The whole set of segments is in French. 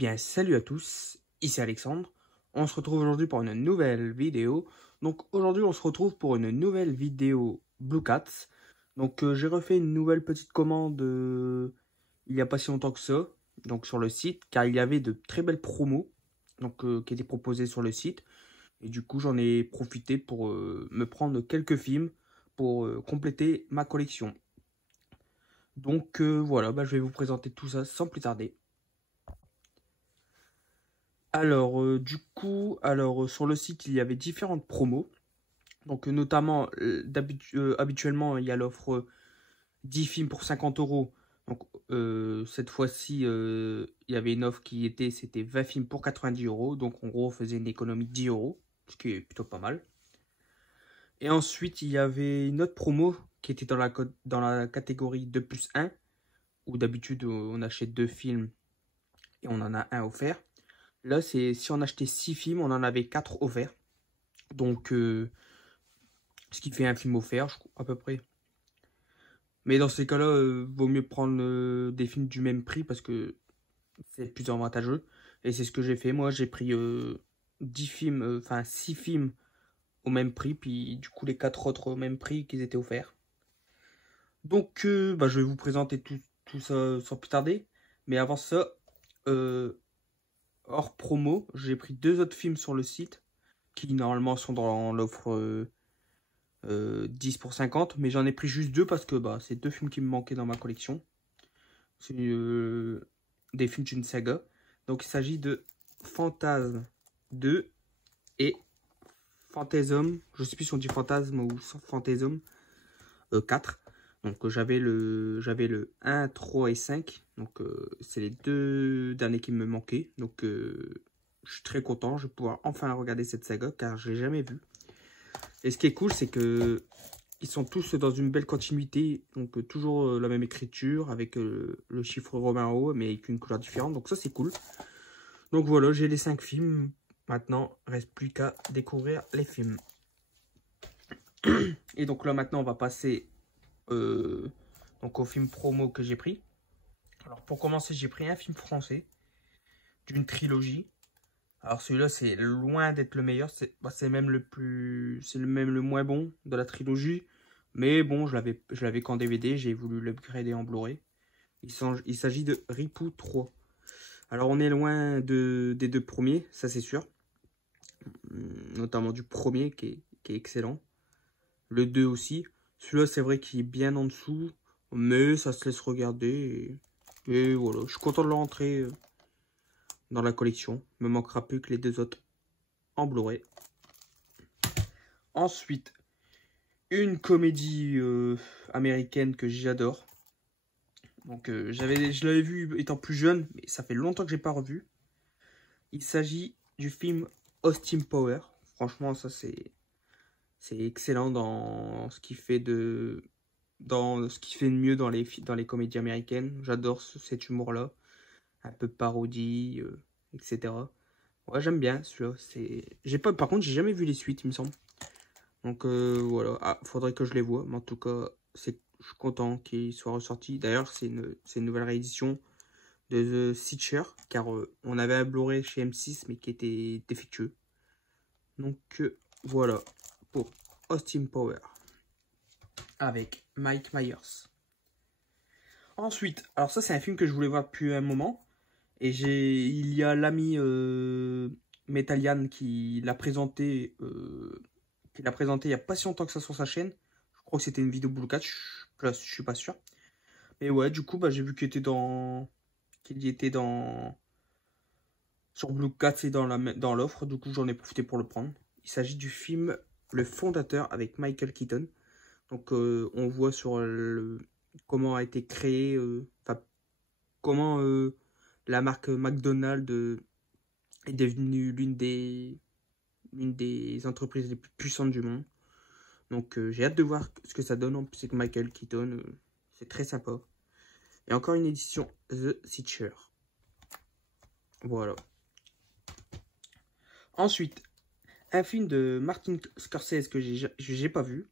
Eh bien, salut à tous, ici Alexandre. On se retrouve aujourd'hui pour une nouvelle vidéo. Donc aujourd'hui, on se retrouve pour une nouvelle vidéo Blue Cats. Donc j'ai refait une nouvelle petite commande il n'y a pas si longtemps que ça, donc sur le site, car il y avait de très belles promos donc, qui étaient proposées sur le site. Et du coup, j'en ai profité pour me prendre quelques films pour compléter ma collection. Donc voilà, je vais vous présenter tout ça sans plus tarder. Alors, sur le site, il y avait différentes promos. Donc, notamment, habituellement, il y a l'offre 10 films pour 50 euros. Donc, cette fois-ci, il y avait une offre c'était 20 films pour 90 euros. Donc, en gros, on faisait une économie de 10 euros, ce qui est plutôt pas mal. Et ensuite, il y avait une autre promo qui était dans la catégorie 2+1, où d'habitude, on achète 2 films et on en a un offert. Là, si on achetait 6 films, on en avait 4 offerts. Donc, ce qui fait un film offert, je crois, à peu près. Mais dans ces cas-là, vaut mieux prendre des films du même prix parce que c'est plus avantageux. Et c'est ce que j'ai fait. Moi, j'ai pris 10 films, enfin 6 films au même prix. Puis du coup, les 4 autres au même prix qu'ils étaient offerts. Donc, je vais vous présenter tout ça sans plus tarder. Mais avant ça, hors promo, j'ai pris 2 autres films sur le site qui normalement sont dans l'offre 10 pour 50, mais j'en ai pris juste 2 parce que c'est 2 films qui me manquaient dans ma collection. C'est des films d'une saga. Donc il s'agit de Fantasme 2 et Fantasme, je sais plus si on dit Fantasme ou Fantasme 4. Donc j'avais le 1, 3 et 5. Donc c'est les 2 derniers qui me manquaient. Donc je suis très content, je vais pouvoir enfin regarder cette saga car je l'ai jamais vue. Et ce qui est cool, c'est que ils sont tous dans une belle continuité, donc toujours la même écriture avec le chiffre romain en haut, mais avec une couleur différente. Donc ça, c'est cool. Donc voilà, j'ai les 5 films. Maintenant, il ne reste plus qu'à découvrir les films. Et donc là, maintenant, on va passer donc au film promo que j'ai pris. Alors pour commencer, j'ai pris un film français d'une trilogie. Alors celui-là, c'est loin d'être le meilleur. C'est même le moins bon de la trilogie. Mais bon, je l'avais qu'en DVD. J'ai voulu l'upgrader en Blu-ray. Il s'agit de Ripou 3. Alors on est loin des 2 premiers, ça c'est sûr. Notamment du premier qui est excellent. Le 2 aussi. Celui-là, c'est vrai qu'il est bien en dessous. Mais ça se laisse regarder. Et voilà, je suis content de le rentrer dans la collection. Il me manquera plus que les 2 autres en Blu-ray. Ensuite, une comédie américaine que j'adore. Donc je l'avais vu étant plus jeune, mais ça fait longtemps que j'ai pas revu. Il s'agit du film Austin Power. Franchement, ça c'est excellent dans ce qui fait de mieux dans les comédies américaines. J'adore cet humour-là, un peu parodie, etc. Ouais, j'aime bien celui-là. Par contre, j'ai jamais vu les suites, il me semble. Donc voilà, faudrait que je les voie. Mais en tout cas, je suis content qu'il soit ressorti. D'ailleurs, c'est une nouvelle réédition de The Searcher, car on avait un Blu-ray chez M6, mais qui était défectueux. Donc voilà, pour Austin Power, avec Mike Myers. Ensuite, alors ça c'est un film que je voulais voir depuis un moment. Et il y a l'ami Metalian qui l'a présenté il n'y a pas si longtemps que ça sur sa chaîne. Je crois que c'était une vidéo Blue Cat, je suis pas sûr. Mais ouais, du coup, j'ai vu qu'il y était sur Blue Cat et dans l'offre. Du coup, j'en ai profité pour le prendre. Il s'agit du film Le Fondateur avec Michael Keaton. Donc, on voit sur comment a été créé, comment la marque McDonald's est devenue l'une des entreprises les plus puissantes du monde. Donc j'ai hâte de voir ce que ça donne. En plus c'est que Michael Keaton, c'est très sympa. Et encore une édition The Searcher. Voilà. Ensuite, un film de Martin Scorsese que j'ai pas vu,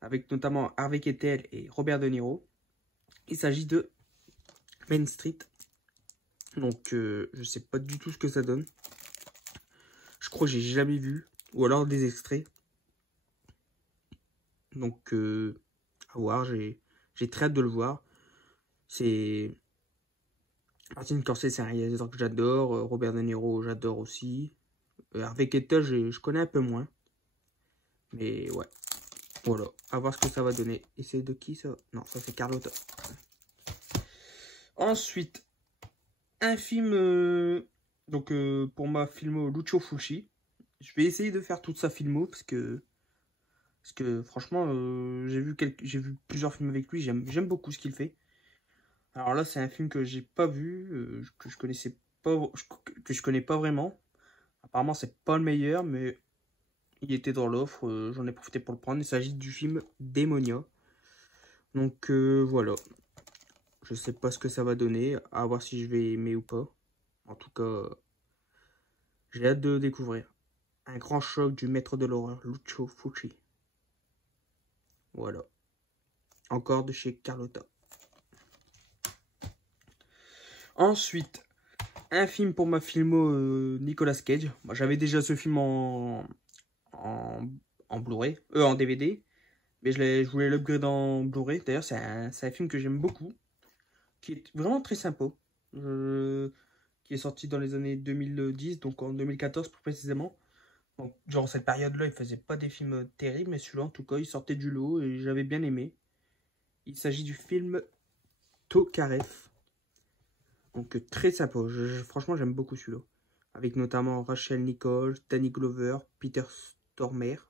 avec notamment Harvey Keitel et Robert De Niro. Il s'agit de Main Street. Donc, je sais pas du tout ce que ça donne. Je crois que j'ai jamais vu. Ou alors des extraits. Donc, à voir. J'ai très hâte de le voir. C'est... Martin Scorsese, c'est un réalisateur que j'adore. Robert De Niro, j'adore aussi. Harvey Keitel, je connais un peu moins. Mais ouais. Voilà. À voir ce que ça va donner. Et c'est de qui ça? Non, ça c'est Carlotta. Ensuite, un film... donc, pour ma filmo Lucio Fulci. Je vais essayer de faire toute sa filmo parce que franchement, j'ai vu plusieurs films avec lui. J'aime beaucoup ce qu'il fait. Alors là, c'est un film que j'ai pas vu, que je connaissais pas, que je connais pas vraiment. Apparemment, c'est pas le meilleur, mais il était dans l'offre. J'en ai profité pour le prendre. Il s'agit du film Démonia. Donc voilà. Je sais pas ce que ça va donner. À voir si je vais aimer ou pas. En tout cas, j'ai hâte de découvrir. Un grand choc du maître de l'horreur, Lucio Fulci. Voilà. Encore de chez Carlotta. Ensuite, un film pour ma filmo Nicolas Cage. Moi, j'avais déjà ce film en Blu-ray, en DVD. Mais je voulais l'upgrade en Blu-ray. D'ailleurs, c'est un film que j'aime beaucoup. Qui est vraiment très sympa. Qui est sorti dans les années 2010, donc en 2014 plus précisément. Donc, genre, cette période-là, il faisait pas des films terribles, mais celui-là, en tout cas, il sortait du lot et j'avais bien aimé. Il s'agit du film Tokarev. Donc, très sympa. Franchement, j'aime beaucoup celui-là. Avec notamment Rachel Nichols, Danny Glover, Peter Stormare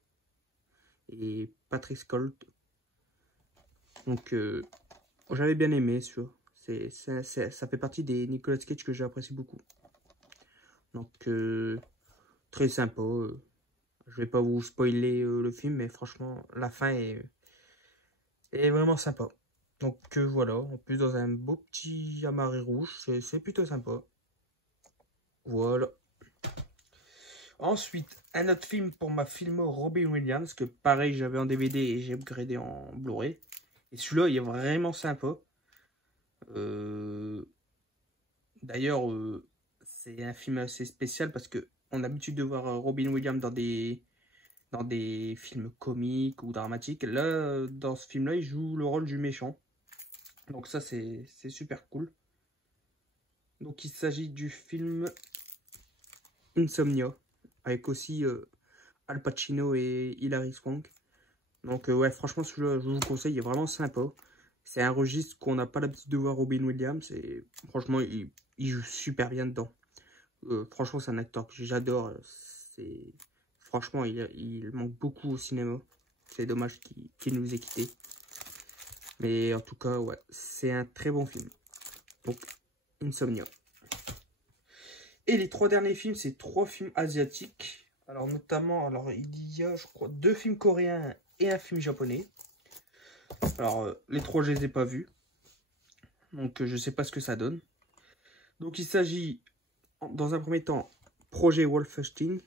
et Patrick Scolt. Donc, j'avais bien aimé celui-là. Ça fait partie des Nicolas Cage que j'ai apprécié beaucoup. Donc, très sympa. Je vais pas vous spoiler le film, mais franchement, la fin est vraiment sympa. Donc voilà, en plus dans un beau petit amarré rouge, c'est plutôt sympa. Voilà. Ensuite, un autre film pour ma filmo Robin Williams, que pareil j'avais en DVD et j'ai upgradé en Blu-ray. Et celui-là, il est vraiment sympa. D'ailleurs, c'est un film assez spécial parce que on a l'habitude de voir Robin Williams dans des films comiques ou dramatiques. Là, dans ce film-là, il joue le rôle du méchant. Donc ça, c'est super cool. Donc il s'agit du film Insomnia, avec aussi Al Pacino et Hilary Swank. Donc ouais, franchement, celui-là, je vous le conseille, il est vraiment sympa. C'est un registre qu'on n'a pas l'habitude de voir Robin Williams. Et franchement, il joue super bien dedans. Franchement, c'est un acteur que j'adore. Franchement, il manque beaucoup au cinéma. C'est dommage qu'il nous ait quittés. Mais en tout cas, ouais, c'est un très bon film. Donc, Insomnia. Et les trois derniers films, c'est trois films asiatiques. Alors, notamment, il y a, je crois, 2 films coréens et un film japonais. Alors, les trois, je les ai pas vus. Donc, je sais pas ce que ça donne. Donc, il s'agit, dans un premier temps, Projet Wolfenstein.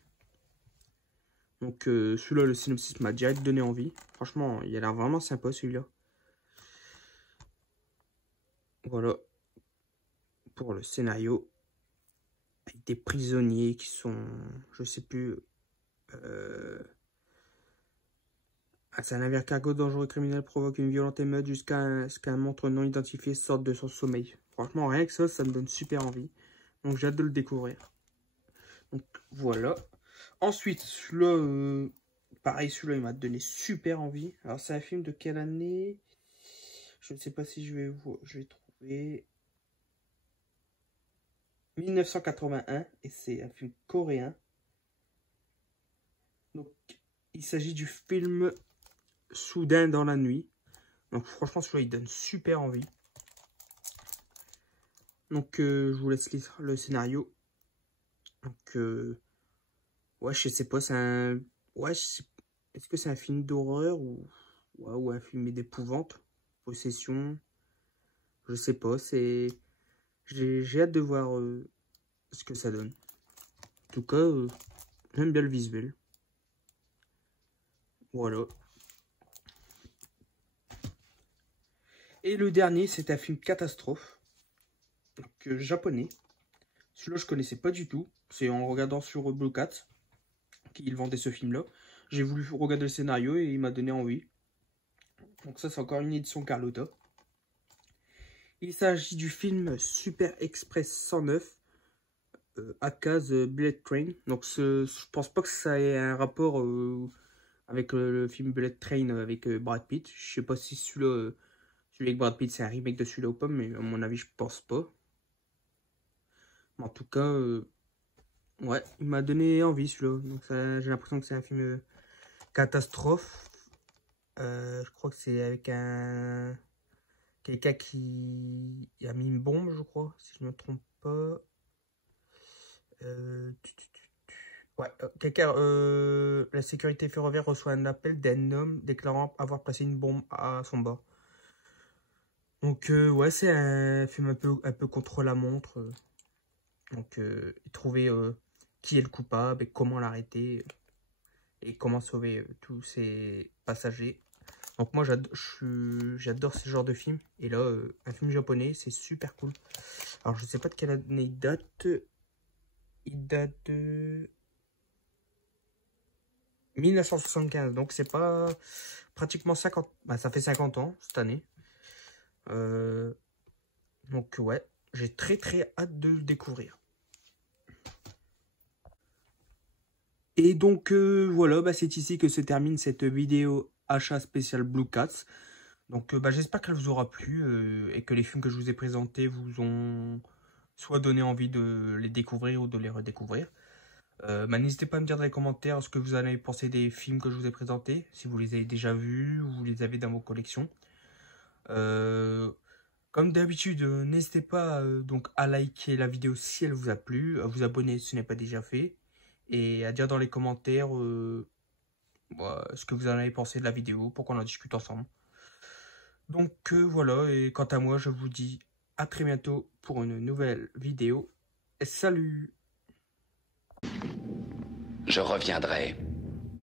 Donc, celui-là, le synopsis m'a direct donné envie. Franchement, il a l'air vraiment sympa, celui-là. Voilà. Pour le scénario. Avec des prisonniers qui sont, je sais plus... c'est un navire cargo dangereux criminel provoque une violente émeute jusqu'à ce qu'un monstre non identifié sorte de son sommeil. Franchement, rien que ça me donne super envie. Donc j'ai hâte de le découvrir. Donc voilà. Ensuite, celui-là, pareil, celui-là, il m'a donné super envie. Alors c'est un film de quelle année? Je ne sais pas si je vais trouver. 1981, et c'est un film coréen. Donc il s'agit du film Soudain dans la nuit. Donc franchement, celui-là, il donne super envie. Donc je vous laisse lire le scénario. Donc ouais, je sais pas, c'est un... Ouais, est-ce que c'est un film d'horreur ou... Ouais, ou un film d'épouvante? Possession? Je sais pas, c'est... J'ai hâte de voir ce que ça donne. En tout cas, j'aime bien le visuel. Voilà. Et le dernier, c'est un film catastrophe. Donc japonais. Celui-là, je connaissais pas du tout. C'est en regardant sur Blue Cat qu'il vendait ce film-là. J'ai voulu regarder le scénario et il m'a donné envie. Donc ça, c'est encore une édition Carlotta. Il s'agit du film Super Express 109, à case Bullet Train. Donc je pense pas que ça ait un rapport avec le film Bullet Train avec Brad Pitt. Je sais pas si celui-là, celui avec Brad Pitt, c'est un remake de celui-là ou pas, mais à mon avis, je pense pas. Mais en tout cas, ouais, il m'a donné envie celui-là. Donc j'ai l'impression que c'est un film catastrophe. Je crois que c'est avec un quelqu'un qui a mis une bombe, je crois, si je ne me trompe pas. Ouais, quelqu'un, la sécurité ferroviaire reçoit un appel d'un homme déclarant avoir placé une bombe à son bord. Donc ouais, c'est un film un peu contre la montre. Donc trouver qui est le coupable et comment l'arrêter et comment sauver tous ces passagers. Donc moi j'adore ce genre de film. Et là, un film japonais, c'est super cool. Alors je sais pas de quelle année il date. Il date de 1975. Donc c'est pas pratiquement 50. Bah, ça fait 50 ans cette année. Donc ouais, j'ai très hâte de le découvrir. Et donc voilà, bah, c'est ici que se termine cette vidéo achat spécial Blue Cats. Donc bah, j'espère qu'elle vous aura plu et que les films que je vous ai présentés vous ont soit donné envie de les découvrir ou de les redécouvrir. Bah, n'hésitez pas à me dire dans les commentaires ce que vous en avez pensé des films que je vous ai présentés, si vous les avez déjà vus ou vous les avez dans vos collections. Comme d'habitude, n'hésitez pas donc à liker la vidéo si elle vous a plu, à vous abonner si ce n'est pas déjà fait, et à dire dans les commentaires ce que vous en avez pensé de la vidéo pour qu'on en discute ensemble. Donc voilà, et quant à moi, je vous dis à très bientôt pour une nouvelle vidéo. Et salut! Je reviendrai.